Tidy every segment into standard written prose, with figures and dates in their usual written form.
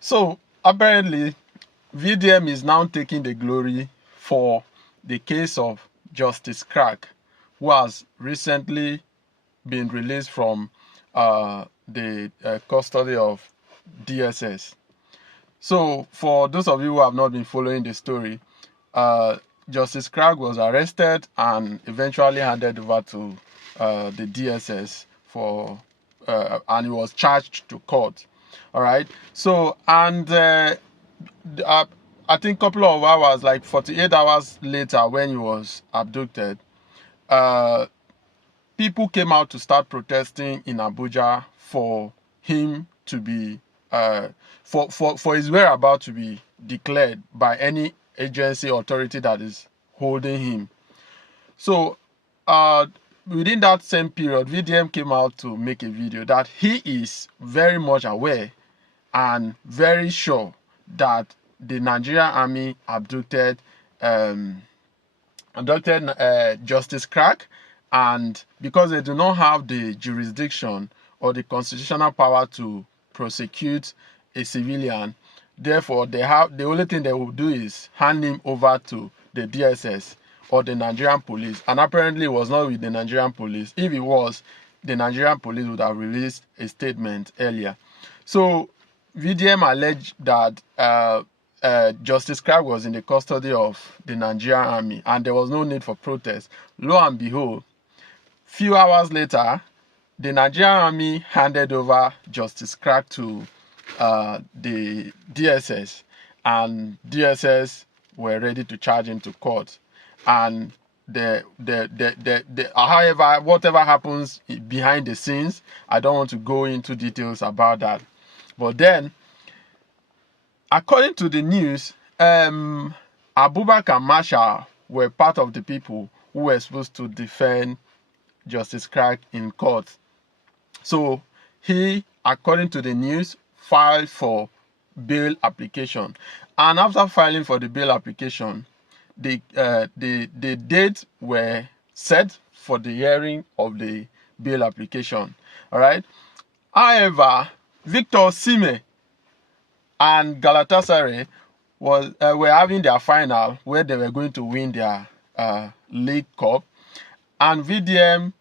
So apparently, VDM is now taking the glory for the case of Justice Crack, who has recently been released from the custody of DSS. So for those of you who have not been following the story, Justice Craig was arrested and eventually handed over to the DSS and he was charged to court. All right. So I think a couple of hours, like 48 hours later, when he was abducted, uh, people came out to start protesting in Abuja for him to be for his whereabouts to be declared by any agency authority that is holding him. So within that same period, VDM came out to make a video that he is very much aware and very sure that the Nigerian army abducted Justice Crack, and because they do not have the jurisdiction or the constitutional power to prosecute a civilian, therefore the only thing they will do is hand him over to the DSS or the Nigerian police. And apparently it was not with the Nigerian police. If it was, the Nigerian police would have released a statement earlier. So VDM alleged that Justice Craig was in the custody of the Nigerian army and there was no need for protest. Lo and behold, few hours later, the Nigerian army handed over Justice Craig to the DSS, and DSS were ready to charge him to court. And however, whatever happens behind the scenes, I don't want to go into details about that. But then, according to the news, Abubakar and Marshall were part of the people who were supposed to defend Justice Craig in court. So he, according to the news, filed for bail application. And after filing for the bail application, the dates were set for the hearing of the bail application. All right. However, Victor Osimhen and Galatasaray were having their final where they were going to win their League Cup, and VDM,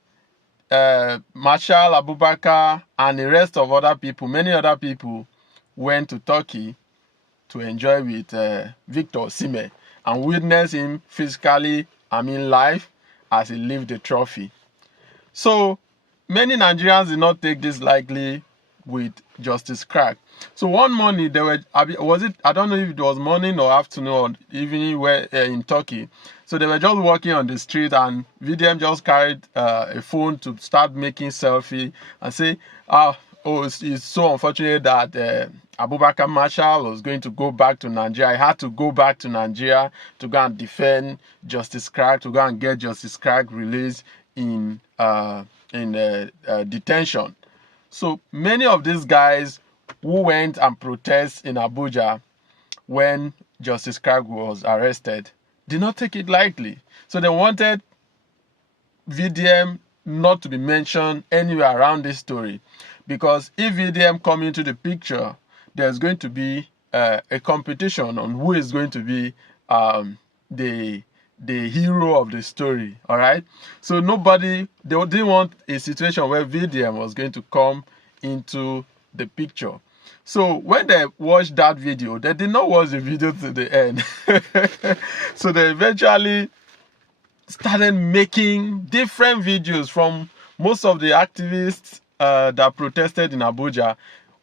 Marshal Abubakar, and the rest of other people, many other people, went to Turkey to enjoy with Victor Osimhen and witness him physically, live, as he lifted the trophy. So many Nigerians did not take this lightly with Justice Craig. So one morning, I don't know if it was morning or afternoon or evening, in Turkey. So they were just walking on the street, and VDM just carried a phone to start making selfie and say, it's so unfortunate that Abubakar Marshal was going to go back to Nigeria. I had to go back to Nigeria to go and defend Justice Craig, to go and get Justice Craig released in detention. So many of these guys who went and protested in Abuja when Justice Craig was arrested did not take it lightly. So they wanted VDM not to be mentioned anywhere around this story, because if VDM come into the picture, there's going to be a competition on who is going to be the hero of the story. All right. So they didn't want a situation where VDM was going to come into the picture. So when they watched that video, they did not watch the video to the end. So they eventually started making different videos from most of the activists that protested in Abuja.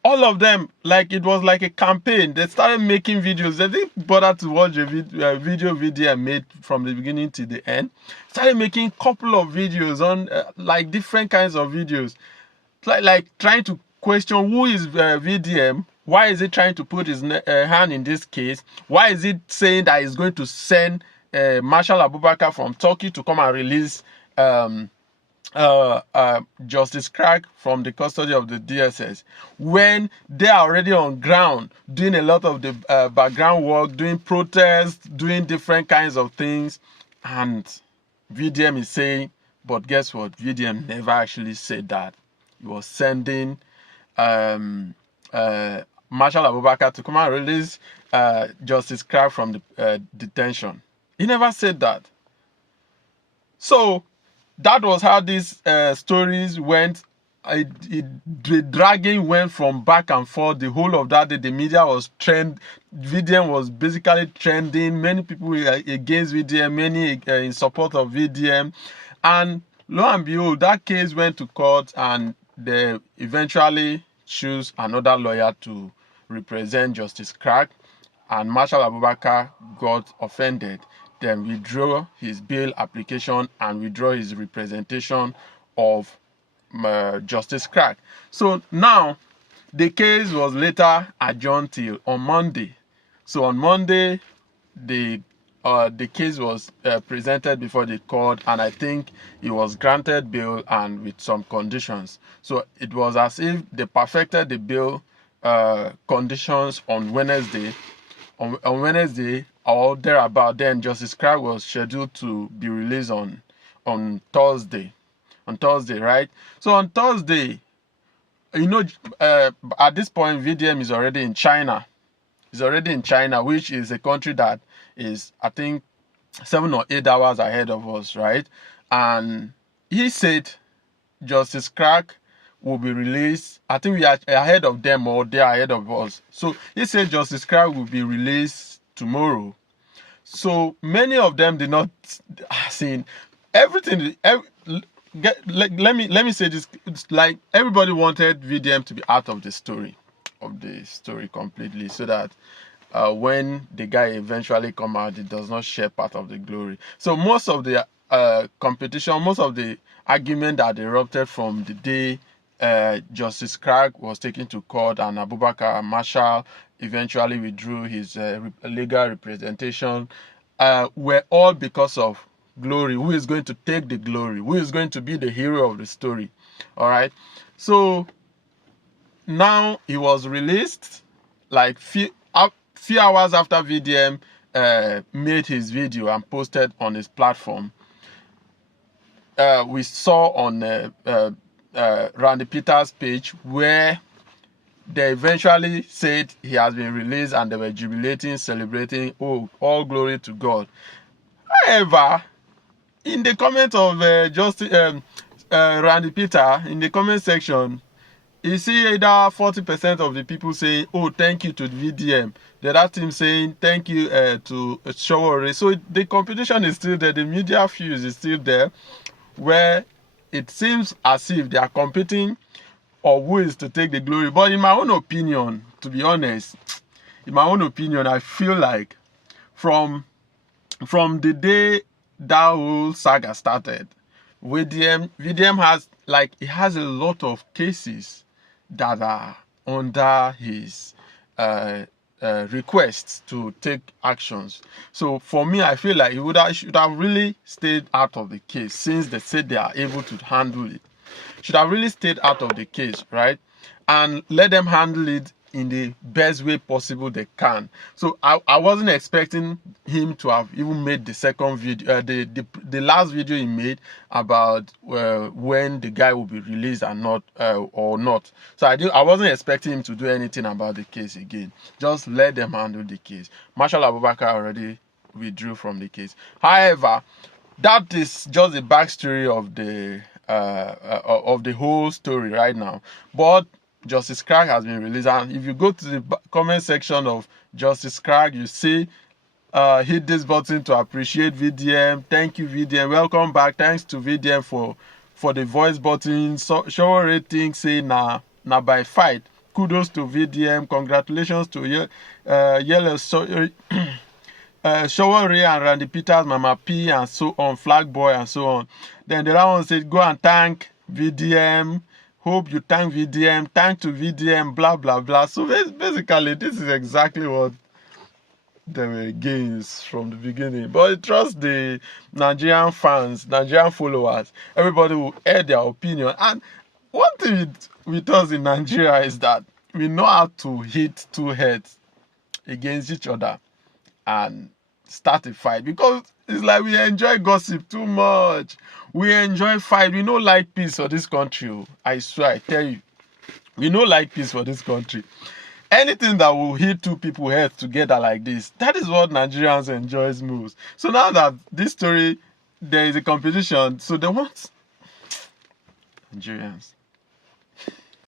All of them, like it was like a campaign. They started making videos. They didn't bother to watch the video VDM made from the beginning to the end. Started making a couple of videos on like different kinds of videos, like trying to question who is VDM. Why is he trying to put his hand in this case? Why is he saying that he's going to send Marshal Abubakar from Turkey to come and release Justice Craig from the custody of the DSS, when they are already on ground doing a lot of the background work, doing protests, doing different kinds of things? And VDM is saying, but guess what? Marshal Abubakar to come and release Justice Clark from the detention. He never said that. So that was how these stories went. The dragging went from back and forth the whole of that day. The media was VDM was basically trending. Many people were against VDM, many in support of VDM. And lo and behold, that case went to court and they eventually choose another lawyer to represent Justice Clark. And Marshal Abubakar got offended, then withdrew his bail application and withdrew his representation of Justice Clark. So now the case was later adjourned till on Monday. So on Monday, the case was presented before the court, and I think it was granted bail and with some conditions. So it was as if they perfected the bail conditions on Wednesday. On Wednesday or thereabout, then Justice Clark was scheduled to be released on Thursday. On Thursday, right? So on Thursday, at this point, VDM is already in China. He's already in China, which is a country that is, I think, 7 or 8 hours ahead of us, right? And he said Justice Clark will be released. I think we are ahead of them or they're ahead of us. So he said Justice Clark will be released tomorrow. So many of them did not see everything. Let me say this. It's like everybody wanted VDM to be out of the story completely, so that when the guy eventually come out, it does not share part of the glory. So most of the competition, most of the argument that erupted from the day Justice Clark was taken to court and Abubakar Marshal eventually withdrew his legal representation were all because of glory. Who is going to take the glory? Who is going to be the hero of the story? All right. So now he was released like few hours after VDM made his video and posted on his platform. We saw on Randy Peters' page where they eventually said he has been released and they were jubilating, celebrating, oh, all glory to God. However, in the comment of Randy Peter, in the comment section, you see either 40% of the people saying, oh, thank you to the VDM. The other team saying, thank you to Showore. So the competition is still there. The media fuse is still there, where it seems as if they are competing or who is to take the glory. But in my own opinion, to be honest, I feel like from the day that whole saga started, VDM has a lot of cases that are under his requests to take actions. So for me, I feel like he should have really stayed out of the case, since they said they are able to handle it. Should have really stayed out of the case, right? And let them handle it in the best way possible they can. So I wasn't expecting him to have even made the second video, the last video he made about when the guy will be released and not or not. So I wasn't expecting him to do anything about the case again. Just let them handle the case. Marshal Abubakar already withdrew from the case. However, that is just the backstory of the whole story right now. But Justice Clark has been released, and if you go to the comment section of Justice Clark, you see hit this button to appreciate VDM. Thank you, VDM. Welcome back. Thanks to VDM for the voice button. Show rating say na by fight. Kudos to VDM. Congratulations to Yellow Showore and Randy Peters, Mama P, and so on, Flag Boy, and so on. Then the other one said, go and thank VDM. Hope you thank VDM. Thank to VDM, blah, blah, blah. So basically, this is exactly what they were against from the beginning. But I trust the Nigerian fans, Nigerian followers, everybody will air their opinion. And one thing with us in Nigeria is that we know how to hit two heads against each other and start a fight, because it's like we enjoy gossip too much. We enjoy fight. We don't like peace for this country. I swear, I tell you, we don't like peace for this country. anything that will hit two people heads together like this, that is what Nigerians enjoys most. So now that this story, there is a competition, so they want Nigerians.